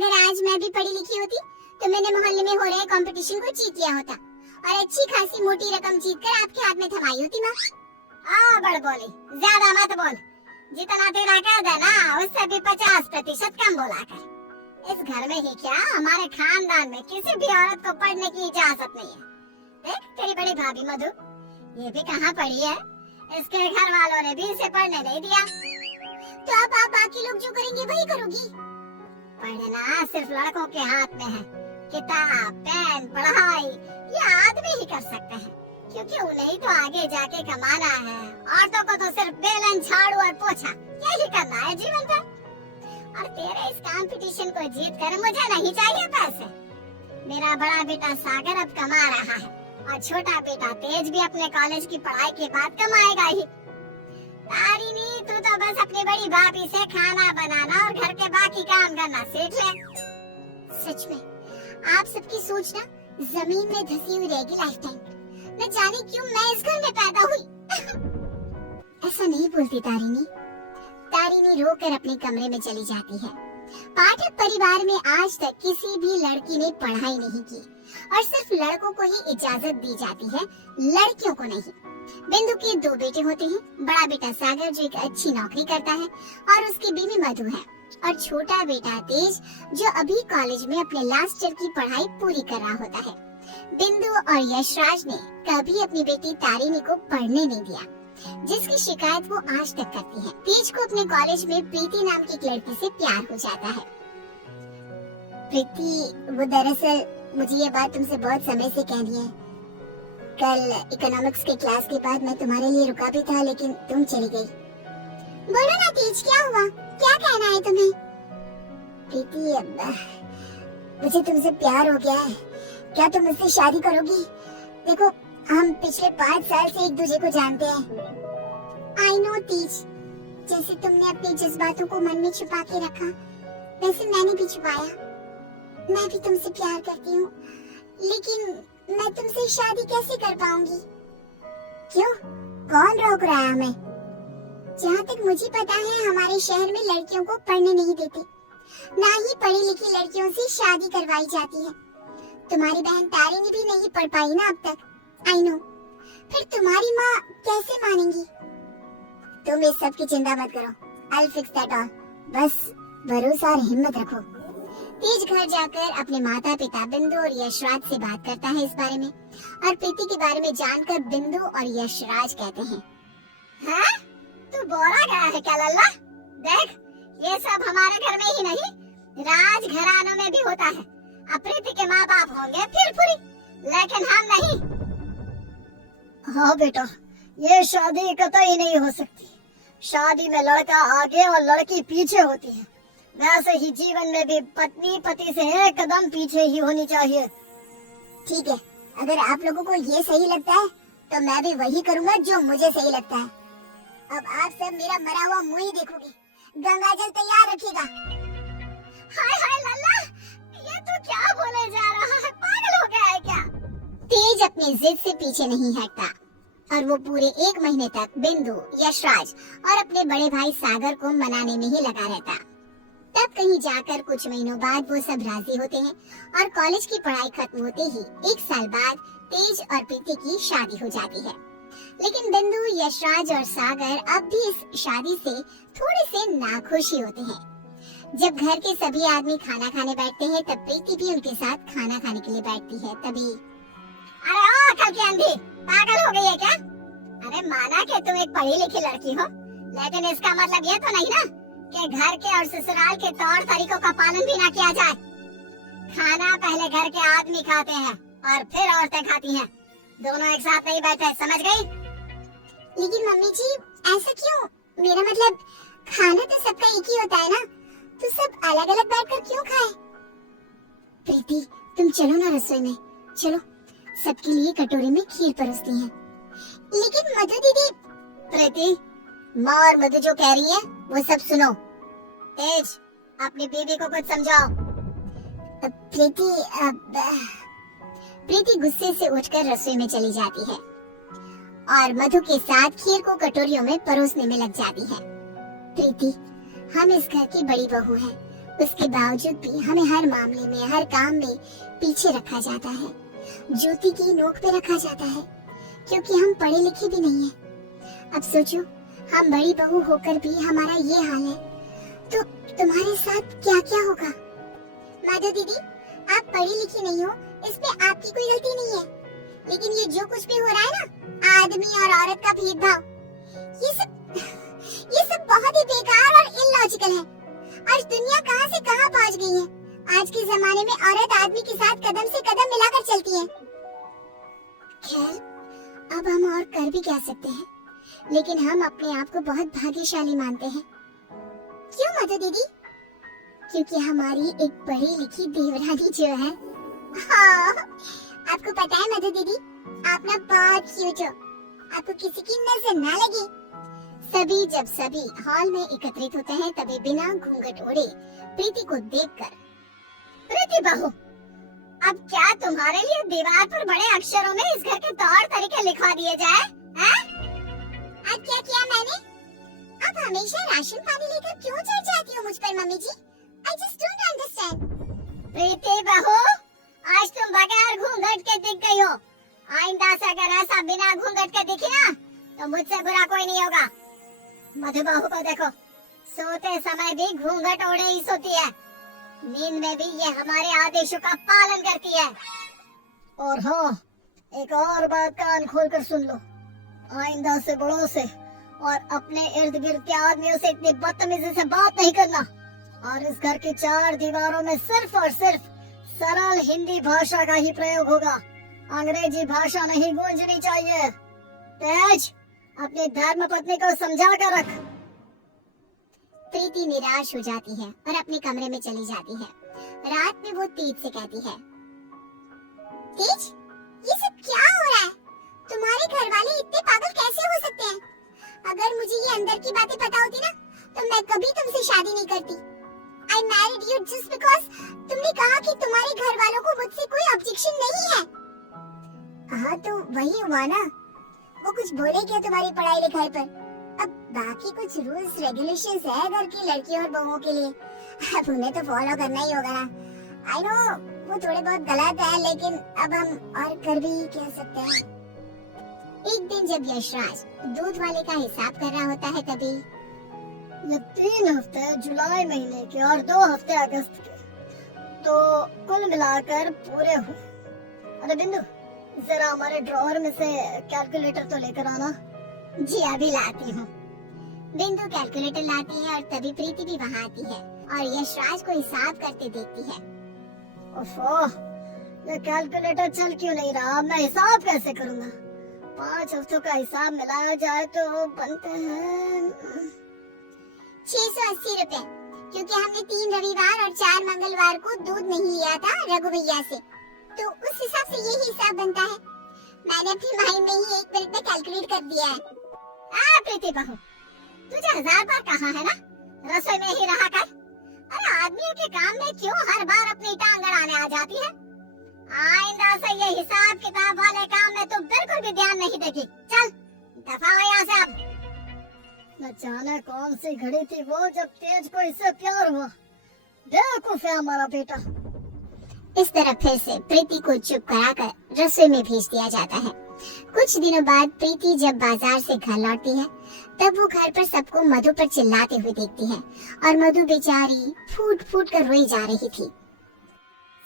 अगर आज मैं भी पढ़ी लिखी होती तो मैंने मोहल्ले में हो रहे कंपटीशन को जीत लिया होता और अच्छी खासी मोटी रकम जीतकर आपके हाथ में थमाई होती। माँ बड़ बोली, ज्यादा मत बोल। जितना तेरा कद है ना उससे भी 50% कम बोला कर। इस घर में ही क्या हमारे खानदान में किसी भी औरत को पढ़ने की इजाजत नहीं है। देख तेरी बड़ी भाभी मधु, ये भी कहाँ पढ़ी है, इसके घर वालों ने भी इसे पढ़ने नहीं दिया। तो अब आप बाकी लोग जो करेंगे वही करोगी। पढ़ना सिर्फ लड़कों के हाथ में है। किताब, पेन, पढ़ाई ये आदमी ही कर सकते हैं, क्योंकि उन्हें तो आगे जाके कमाना है। औरतों को तो सिर्फ बेलन, झाड़ू और पोछा यही करना है जीवन भर। और तेरे इस कंपटीशन को जीत कर मुझे नहीं चाहिए पैसे। मेरा बड़ा बेटा सागर अब कमा रहा है और छोटा बेटा तेज भी अपने कॉलेज की पढ़ाई के बाद कमाएगा ही। तारिणी, तू तो बस अपनी बड़ी भाभी से खाना बनाना और घर के बाकी काम करना सीख ले। सच में आप सबकी सोच ना जमीन में धसी हुई रहेगी लाइफ टाइम। न जाने क्यों मैं इस घर में पैदा हुई। ऐसा नहीं बोलती तारिणी। तारिणी रोकर अपने कमरे में चली जाती है। पाठक परिवार में आज तक किसी भी लड़की ने पढ़ाई नहीं की और सिर्फ लड़कों को ही इजाजत दी जाती है, लड़कियों को नहीं। बिंदु के 2 बेटे होते हैं। बड़ा बेटा सागर जो एक अच्छी नौकरी करता है और उसकी बीवी मधु है, और छोटा बेटा तेज जो अभी कॉलेज में अपने लास्ट ईयर की पढ़ाई पूरी कर रहा होता है। बिंदु और यशराज ने कभी अपनी बेटी तारिणी को पढ़ने नहीं दिया, जिसकी शिकायत वो आज तक करती है। तेज को अपने कॉलेज में प्रीति नाम की एक लड़की से प्यार हो जाता है। प्रीति, वो दरअसल मुझे ये बात तुमसे बहुत समय से कहनी है। कल इकोनॉमिक्स के क्लास के बाद मैं तुम्हारे लिए रुका भी था, लेकिन तुम चली गई। बोलो ना तेज, क्या हुआ, क्या कहना है तुम्हें? प्रीति, मुझे तुमसे प्यार हो गया है। क्या तुम मुझसे शादी करोगी? देखो, हम पिछले 5 साल से एक दूसरे को जानते हैं। आई नो तेज, जैसे तुमने अपने जज्बातों को मन में छुपा के रखा, वैसे मैंने भी छुपाया। मैं भी तुमसे प्यार करती हूँ, लेकिन मैं तुमसे शादी कैसे कर पाऊंगी? क्यों? कौन रोक रहा है हमें? जहाँ तक मुझे पता है हमारे शहर में लड़कियों को पढ़ने नहीं देते, ना ही पढ़ी लिखी लड़कियों से शादी करवाई जाती है। तुम्हारी बहन तारिणी भी नहीं पढ़ पाई ना अब तक। I know. फिर तुम्हारी माँ कैसे मानेंगी? तुम इस सब की चिंता मत करो, I'll fix that all। बस भरोसा और हिम्मत रखो। तेज घर जाकर अपने माता पिता बिंदु और यशराज से बात करता है इस बारे में, और प्रीति के बारे में जानकर बिंदु और यशराज कहते हैं, हाँ? तू बोला गया है क्या लल्ला? देख, ये सब हमारे घर में ही नहीं, राज घरानों में भी होता है। अब प्रीति के माँ बाप होंगे फिर पूरी, लेकिन हम नहीं। हाँ बेटा, ये शादी कतई नहीं हो सकती। शादी में लड़का आगे और लड़की पीछे होती है। वैसे ही जीवन में भी पत्नी पति से 1 कदम पीछे ही होनी चाहिए। ठीक है, अगर आप लोगों को ये सही लगता है तो मैं भी वही करूँगा जो मुझे सही लगता है। अब आप सब मेरा मरा हुआ मुंह ही देखोगे। गंगा जल तैयार रखिएगा। हाय हाय लल्ला, ये तो क्या बोले जा रहा है, पागल हो गया है क्या? तेज अपनी जिद से पीछे नहीं हटता और वो पूरे 1 महीने तक बिंदु, यशराज और अपने बड़े भाई सागर को मनाने में ही लगा रहता। तब कहीं जाकर कुछ महीनों बाद वो सब राजी होते हैं और कॉलेज की पढ़ाई खत्म होते ही 1 साल बाद तेज और प्रीति की शादी हो जाती है। लेकिन बिंदु, यशराज और सागर अब भी इस शादी से थोड़े से नाखुश ही होते हैं। जब घर के सभी आदमी खाना खाने बैठते हैं तब प्रीति भी उनके साथ खाना खाने के लिए बैठती है। तभी अरे ओ कल की अंधी, पागल हो गई है क्या? अरे माना कि तुम एक पढ़ी लिखी लड़की हो, लेकिन इसका मतलब ये तो नहीं ना कि घर के और ससुराल के तौर तरीकों का पालन भी ना किया जाए। खाना पहले घर के आदमी खाते हैं और फिर औरतें खाती हैं, दोनों एक साथ नहीं बैठे, समझ गई? लेकिन मम्मी जी, ऐसा क्यों? मेरा मतलब खाना तो सबका एक ही होता है ना, तो सब अलग अलग बैठकर क्यों खाए? प्रीति, तुम चलो ना रसोई में, चलो, सबके लिए कटोरी में खीर परोसती हैं। लेकिन मधु दीदी। प्रीति, माँ और मधु जो कह रही है वो सब सुनो। तेज, अपनी बीवी को कुछ समझाओ। प्रीति गुस्से से उठकर रसोई में चली जाती है और मधु के साथ खीर को कटोरियों में परोसने में लग जाती है। प्रीति, हम इस घर की बड़ी बहू हैं, उसके बावजूद भी हमें हर मामले में, हर काम में पीछे रखा जाता है, जूती की नोक पे रखा जाता है, क्योंकि हम पढ़े लिखे भी नहीं है। अब सोचो, हम बड़ी बहू होकर भी हमारा ये हाल है, तो तुम्हारे साथ क्या क्या होगा। माधव दीदी, आप पढ़ी लिखी नहीं हो, इसमें आपकी कोई गलती नहीं है, लेकिन ये जो कुछ भी हो रहा है ना, आदमी और औरत का भेदभाव, ये सब बहुत ही बेकार और इलॉजिकल है। आज दुनिया कहां से कहां पहुंच गई है। आज के जमाने में औरत आदमी के साथ कदम से कदम मिलाकर चलती है। खैर, अब हम और कर भी क्या सकते हैं, लेकिन हम अपने आप को बहुत भाग्यशाली मानते हैं। क्यों मधु दीदी? क्योंकि हमारी एक पढ़ी लिखी देवरानी जो है। हाँ, आपको पता है मधु दीदी, आप ना बहुत क्यूट हो, आपको किसी की नजर ना लगे। जब सभी हॉल में एकत्रित होते हैं, तभी बिना घूंघट ओढ़े प्रीति को देखकर, प्रीति बहू, अब क्या तुम्हारे लिए दीवार पर बड़े अक्षरों में इस घर के तौर तरीके लिखवा दिए जाए? अब क्या किया मैंने? आप हमेशा राशन पानी लेकर क्यों चढ़ जाती हो मुझ पर mummy ji? I just don't understand। Preeti बहू, आज तुम बगैर घूंघट के दिख गई हो। आइंदा से अगर ऐसा बिना घूंघट के दिखी ना, तो मुझसे बुरा कोई नहीं होगा। मधु बहू को देखो, सोते समय भी घूंघट ओढ़े ही सोती है, नींद में भी ये हमारे आदेशों का पालन करती है। और हाँ, एक और बात कान खोलकर सुन लो, आइंदा से बड़ों से और अपने इर्द गिर्द के आदमियों से इतनी बदतमीजी से बात नहीं करना, और इस घर की 4 दीवारों में सिर्फ और सिर्फ सरल हिंदी भाषा का ही प्रयोग होगा, अंग्रेजी भाषा नहीं गूंजनी चाहिए। तेज, अपनी धर्म पत्नी को समझा कर रख। प्रीति निराश हो जाती है और अपने कमरे में चली जाती है। रात में वो तेज से कहती है, तेज, ये सब क्या हो रहा है? तुम्हारे घर वाले इतने पागल कैसे हो सकते हैं? अगर मुझे ये अंदर की बातें पता होती ना, तो मैं कभी तुमसे शादी नहीं करती। I married you just because तुमने कहा कि तुम्हारे घर वालों को मुझसे कोई ऑब्जेक्शन नहीं है। हाँ, तो वही हुआ ना, वो कुछ बोले क्या तुम्हारी पढ़ाई लिखाई पर? अब बाकी कुछ रूल्स रेगुलेशंस है घर की लड़कियों और बहुओं के लिए, अब उन्हें तो फॉलो करना ही होगा ना। आई नो वो थोड़े बहुत गलत है, लेकिन अब हम और कर भी क्या सकते हैं। एक दिन जब यशराज दूध वाले का हिसाब कर रहा होता है, तभी ये 3 हफ्ते जुलाई महीने के और 2 हफ्ते अगस्त के, तो कुल मिलाकर पूरे हुए। अरे बिंदु, जरा हमारे ड्रॉअर में से कैलकुलेटर तो लेकर आना। जी अभी लाती हूँ। बिंदु कैलकुलेटर लाती है और तभी प्रीति भी वहाँ आती है और यशराज को हिसाब करते देखती है। ओफो, ये कैलकुलेटर चल क्यों नहीं रहा? मैं हिसाब कैसे करूँगा? 5 हफ्तों का हिसाब मिलाया जाए तो बनते हैं 680 रुपए, क्योंकि हमने 3 रविवार और 4 मंगलवार को दूध नहीं लिया था रघु भैया से, तो उस हिसाब से यही हिसाब बनता है। मैंने अपनी माइंड में ही 1 मिनट में कैलकुलेट कर दिया है। प्रीति बहू, तुझे 1000 बार कहा है ना, रसोई में ही रहा कर। अरे आदमियों के काम में क्यों हर बार अपनी टांग अड़ाने आ जाती है? आइंदा से ये हिसाब किताब वाले काम में तो बिल्कुल भी ध्यान नहीं देगी। चल दफा हो यहाँ से अब। न जाने कौन सी घड़ी थी वो जब तेज को इससे प्यार हुआ। बेवकूफ है हमारा बेटा। इस तरह फिर से प्रीति को चुप कराकर रसोई में भेज दिया जाता है। कुछ दिनों बाद प्रीति जब बाजार से घर लौटती है, तब वो घर पर सबको मधु पर चिल्लाते हुए देखती है और मधु बेचारी फूट फूट कर रोई जा रही थी।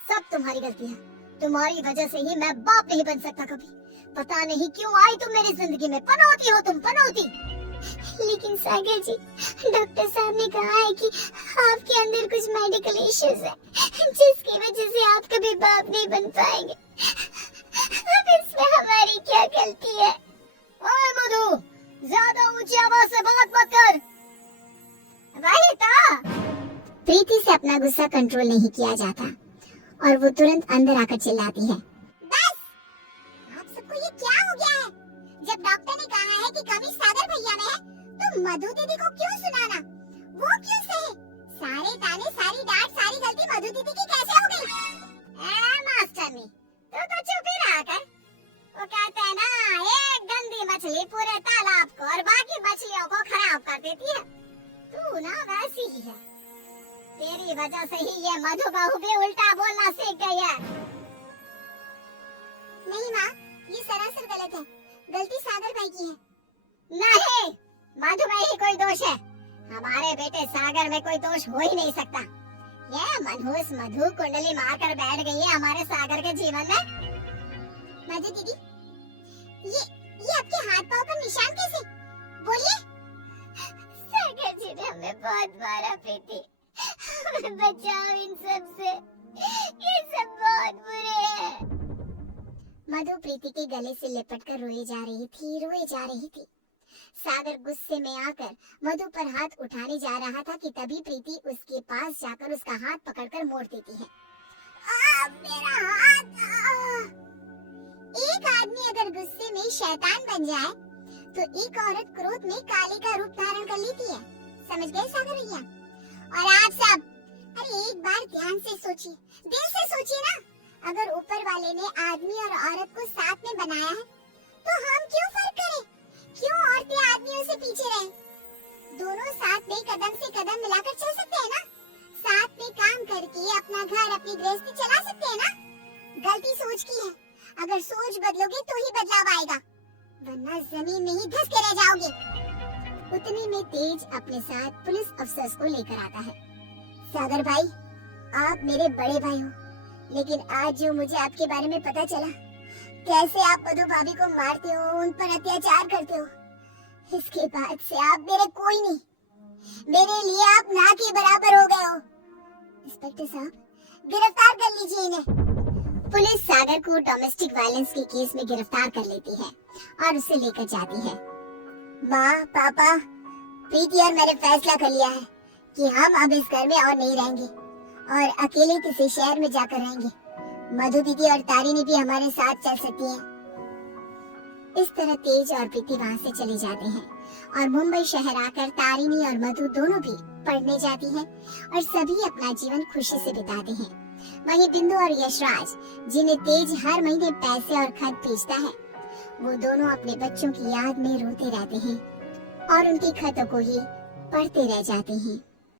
सब तुम्हारी गलती है, तुम्हारी वजह से ही मैं बाप नहीं बन सकता कभी। पता नहीं क्यों आई तुम मेरी जिंदगी में, पनौती हो तुम, पनौती। लेकिन सागर जी, डॉक्टर साहब ने कहा है कि आपके अंदर कुछ मेडिकल इश्यूज है, जिसकी वजह से आप कभी बाप नहीं बन पाएंगे। अब इसमें हमारी क्या गलती है? ओए मधु, ज्यादा ऊंची आवाज से बात मत कर। वही तो। प्रीति से अपना गुस्सा कंट्रोल नहीं किया जाता और वो तुरंत अंदर आकर चिल्लाती है, बस! आप सबको ये क्या हो गया है? जब डॉक्टर ने कहा है कि कमी सागर भैया में है, तो मधु दीदी को क्यों सुनाना? वो क्यों सहे? सारे ताने, सारी डांट, सारी गलती मधु दीदी की कैसे हो गई? मास्टरनी, तो चुप ही रहा कर। वो कहते हैं ना, एक गंदी मछली पूरे तालाब को और बाकी मछलियों को खराब कर देती है। तू ना वैसी ही है। तेरी वजह से ही ये मधु बहू भी उल्टा बोलना सीख गई है। नहीं माँ, ये सरासर गलत है। गलती सागर भाई की है। नहीं, मधु में ही कोई दोष है। हमारे बेटे सागर में कोई दोष हो ही नहीं सकता। ये मनहूस मधु कुंडली मारकर बैठ गई है हमारे सागर के जीवन में। मधु दीदी, ये आपके हाथ पाँव पर निशान कैसे? बोलिए। सागर जी ने हमें बहुत मारा प्रीति, हमें बचाओ इन सब से, ये सब बहुत बुरे हैं। मधु प्रीति के गले से लिपटकर रोए जा रही थी। सागर गुस्से में आकर मधु पर हाथ उठाने जा रहा था कि तभी प्रीति उसके पास जाकर उसका हाथ पकड़कर मोड़ देती है। मेरा हाथ! एक आदमी अगर गुस्से में शैतान बन जाए तो एक औरत क्रोध में काली का रूप धारण कर लेती है। समझ गए सागर भैया? और आप सब, अरे एक बार ध्यान से सोचिए, दिल से सोचिए ना। अगर ऊपर वाले ने आदमी और औरत को साथ में बनाया है तो हम क्यों फर्क करें? क्यों औरतें आदमियों से पीछे रहें? दोनों साथ में कदम से कदम मिलाकर चल सकते हैं ना? साथ में काम करके अपना घर, अपनी गृहस्थी चला सकते हैं ना? गलती सोच की है। अगर सोच बदलोगे तो ही बदलाव आएगा, वरना जमीन में ही धंस के रह जाओगे। उतने में तेज अपने साथ पुलिस अफसर को लेकर आता है। सागर भाई, आप मेरे बड़े भाई हो, लेकिन आज जो मुझे आपके बारे में पता चला, कैसे आप मधु भाभी को मारते हो, उन पर अत्याचार करते हो, इसके बाद से आप मेरे कोई नहीं। मेरे लिए आप ना के बराबर हो गए हो। इंस्पेक्टर साहब, गिरफ्तार कर लीजिए इन्हें। पुलिस सागर को डोमेस्टिक वायलेंस के केस में गिरफ्तार कर लेती है और उसे लेकर जाती है। माँ, पापा, प्रीति और मैंने फैसला कर लिया है कि हम अब इस घर में और नहीं रहेंगे और अकेले किसी शहर में जाकर रहेंगे। मधु दीदी और तारिणी भी हमारे साथ चल सकती है। इस तरह तेज और प्रीति वहाँ से चले जाते हैं और मुंबई शहर आकर तारिणी और मधु दोनों भी पढ़ने जाती हैं और सभी अपना जीवन खुशी से बिताते हैं। वहीं बिंदु और यशराज, जिन्हें तेज हर महीने पैसे और खत भेजता है, वो दोनों अपने बच्चों की याद में रोते रहते हैं और उनके खतों को ही पढ़ते रह जाते हैं।